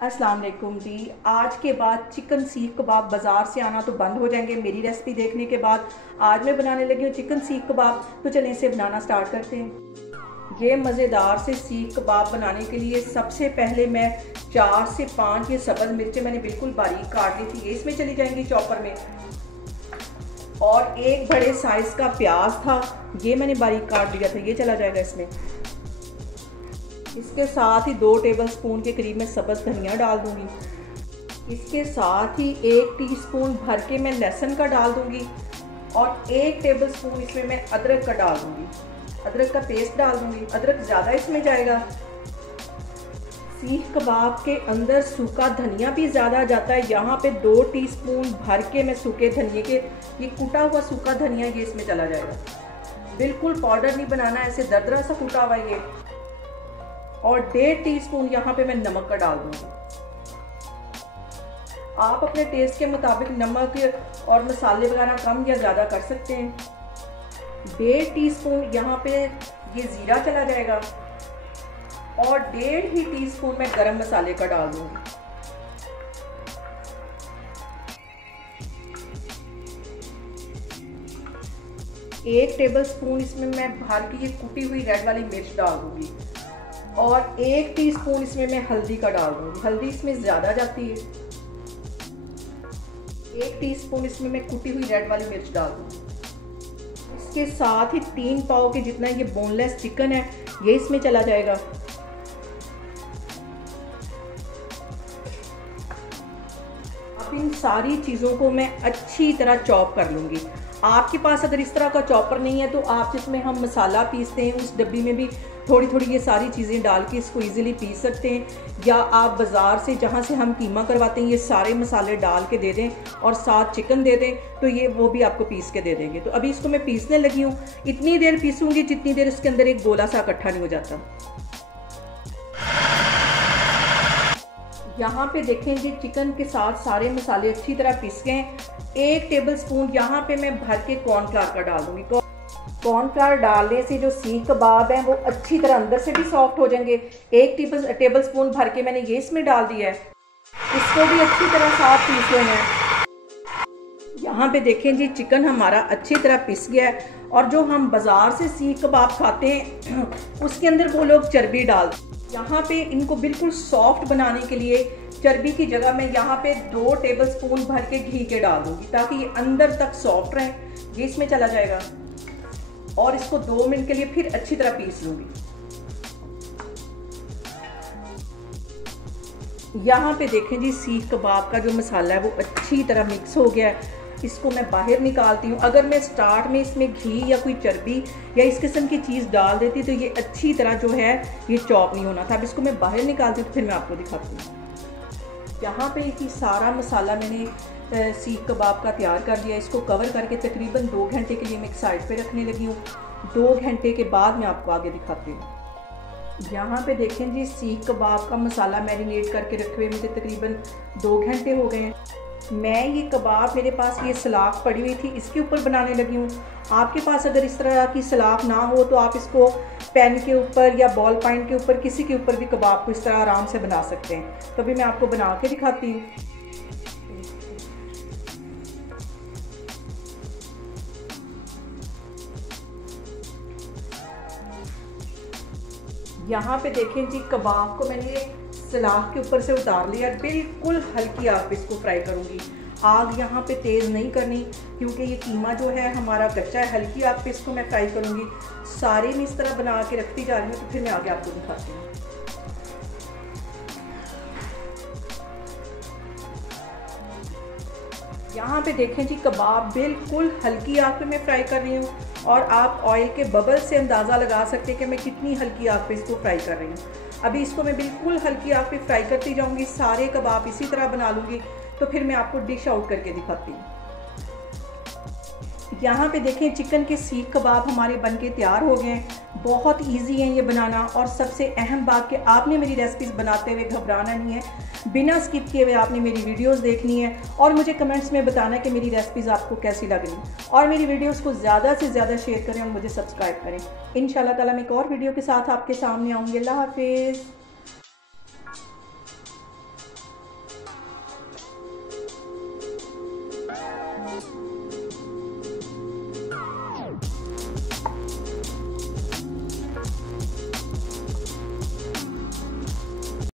अस्सलाम वालेकुम जी। आज के बाद चिकन सीख कबाब बाज़ार से आना तो बंद हो जाएंगे मेरी रेसिपी देखने के बाद। आज मैं बनाने लगी हूँ चिकन सीख कबाब, तो चलिए इसे बनाना स्टार्ट करते हैं। ये मज़ेदार से सीख कबाब बनाने के लिए सबसे पहले मैं 4 से 5 ये सब्ज़ मिर्चें मैंने बिल्कुल बारीक काट ली थी, ये इसमें चली जाएंगी चॉपर में। और एक बड़े साइज़ का प्याज था, ये मैंने बारीक काट लिया था, ये चला जाएगा इसमें। इसके साथ ही 2 टेबलस्पून के करीब मैं सब्ज़ धनिया डाल दूंगी। इसके साथ ही 1 टीस्पून भर के मैं लहसुन का डाल दूंगी और 1 टेबलस्पून इसमें मैं अदरक का डाल दूंगी। अदरक का पेस्ट डाल दूंगी, अदरक ज़्यादा इसमें जाएगा। सीख कबाब के अंदर सूखा धनिया भी ज़्यादा जाता है। यहाँ पे 2 टीस्पून भर के मैं सूखे धनिए के, ये कूटा हुआ सूखा धनिया ये इसमें चला जाएगा। बिल्कुल पाउडर नहीं बनाना, ऐसे दरदरा सा कूटा हुआ ये। और 1.5 टीस्पून यहाँ पे मैं नमक का डाल दूंगी। आप अपने टेस्ट के मुताबिक नमक और मसाले वगैरह कम या ज़्यादा कर सकते हैं। 1.5 टीस्पून यहाँ पे ये ज़ीरा चला जाएगा और 1.5 ही टीस्पून मैं गरम मसाले का डाल दूंगी। एक टेबलस्पून इसमें मैं भर के ये कुटी हुई रेड वाली मिर्च डाल दूंगी और 1 टीस्पून इसमें मैं हल्दी का डाल दूंगी। हल्दी इसमें ज़्यादा जाती है। 1 टीस्पून इसमें मैं कुटी हुई रेड वाली मिर्च डाल दूंगी। इसके साथ ही 3 पाव के जितना ये बोनलेस चिकन है ये इसमें चला जाएगा। अब इन सारी चीज़ों को मैं अच्छी तरह चॉप कर लूँगी। आपके पास अगर इस तरह का चॉपर नहीं है तो आप जिसमें हम मसाला पीसते हैं उस डब्बी में भी थोड़ी थोड़ी ये सारी चीज़ें डाल के इसको इजीली पीस सकते हैं, या आप बाज़ार से जहाँ से हम कीमा करवाते हैं ये सारे मसाले डाल के दे दें और साथ चिकन दे दें तो ये वो भी आपको पीस के दे देंगे। तो अभी इसको मैं पीसने लगी हूँ। इतनी देर पीसूँगी जितनी देर इसके अंदर एक गोला सा इकट्ठा नहीं हो जाता। यहाँ पे देखें जी चिकन के साथ सारे मसाले अच्छी तरह पीस गए। 1 टेबलस्पून यहाँ पे मैं भर के कॉर्नफ्लावर का डाल दूँगी। कॉर्नफ्लावर डालने से जो सीख कबाब हैं वो अच्छी तरह अंदर से भी सॉफ्ट हो जाएंगे। 1 टेबलस्पून भर के मैंने ये इसमें डाल दिया है। इसको भी अच्छी तरह साथ पीस लेना है। यहाँ पे देखें जी चिकन हमारा अच्छी तरह पिस गया है। और जो हम बाज़ार से सीख कबाब खाते हैं उसके अंदर वो लोग चर्बी डालते हैं। यहाँ पे इनको बिल्कुल सॉफ्ट बनाने के लिए चर्बी की जगह मैं यहाँ पे 2 टेबलस्पून भर के घी के डाल दूँगी ताकि ये अंदर तक सॉफ्ट रहे। ये इसमें चला जाएगा और इसको 2 मिनट के लिए फिर अच्छी तरह पीस लूँगी। यहाँ पे देखें जी सीख कबाब का जो मसाला है वो अच्छी तरह मिक्स हो गया है। इसको मैं बाहर निकालती हूँ। अगर मैं स्टार्ट में इसमें घी या कोई चर्बी या इस किस्म की चीज़ डाल देती तो ये अच्छी तरह जो है ये चॉप नहीं होना था। अब इसको मैं बाहर निकालती हूँ तो फिर मैं आपको दिखाती हूँ। यहाँ पे ये सारा मसाला मैंने सीख कबाब का तैयार कर लिया। इसको कवर करके तकरीबन 2 घंटे के लिए मैं एक साइड पे रखने लगी हूँ। 2 घंटे के बाद मैं आपको आगे दिखाती हूँ। यहाँ पे देखें जी सीख कबाब का मसाला मैरिनेट करके रखे हुए मुझे तकरीबन 2 घंटे हो गए हैं। मैं ये कबाब मेरे पास ये सलाख पड़ी हुई थी इसके ऊपर बनाने लगी हूँ। आपके पास अगर इस तरह की सलाख ना हो तो आप इसको पेन के ऊपर या बॉल पॉइंट के ऊपर किसी के ऊपर भी कबाब को इस तरह आराम से बना सकते हैं। तो अभी मैं आपको बना के दिखाती हूँ। यहाँ पे देखें जी कबाब को मैंने सलाख के ऊपर से उतार लिया। बिल्कुल हल्की आग पे इसको फ्राई करूँगी। आग यहाँ पे तेज़ नहीं करनी क्योंकि ये कीमा जो है हमारा कच्चा है। हल्की आग पे इसको मैं फ्राई करूँगी। सारे मैं इस तरह बना के रखती जा रही हूँ तो फिर मैं आगे आपको दिखाती हूँ। यहाँ पे देखें जी कबाब बिल्कुल हल्की आग पे मैं फ्राई कर रही हूँ और आप ऑयल के बबल से अंदाज़ा लगा सकते हैं कि मैं कितनी हल्की आग पे इसको फ्राई कर रही हूँ। अभी इसको मैं बिल्कुल हल्की आग पे फ्राई करती जाऊँगी। सारे कबाब इसी तरह बना लूँगी तो फिर मैं आपको डिश आउट करके दिखाती हूँ। यहाँ पे देखें चिकन के सीख कबाब हमारे बनके तैयार हो गए हैं। बहुत इजी है ये बनाना। और सबसे अहम बात कि आपने मेरी रेसिपीज़ बनाते हुए घबराना नहीं है। बिना स्किप किए हुए आपने मेरी वीडियोस देखनी है और मुझे कमेंट्स में बताना है कि मेरी रेसिपीज़ आपको कैसी लग रही। और मेरी वीडियोस को ज़्यादा से ज़्यादा शेयर करें और मुझे सब्सक्राइब करें। इंशाल्लाह ताला मैं एक और वीडियो के साथ आपके सामने आऊँगी। अल्लाह हाफिज़।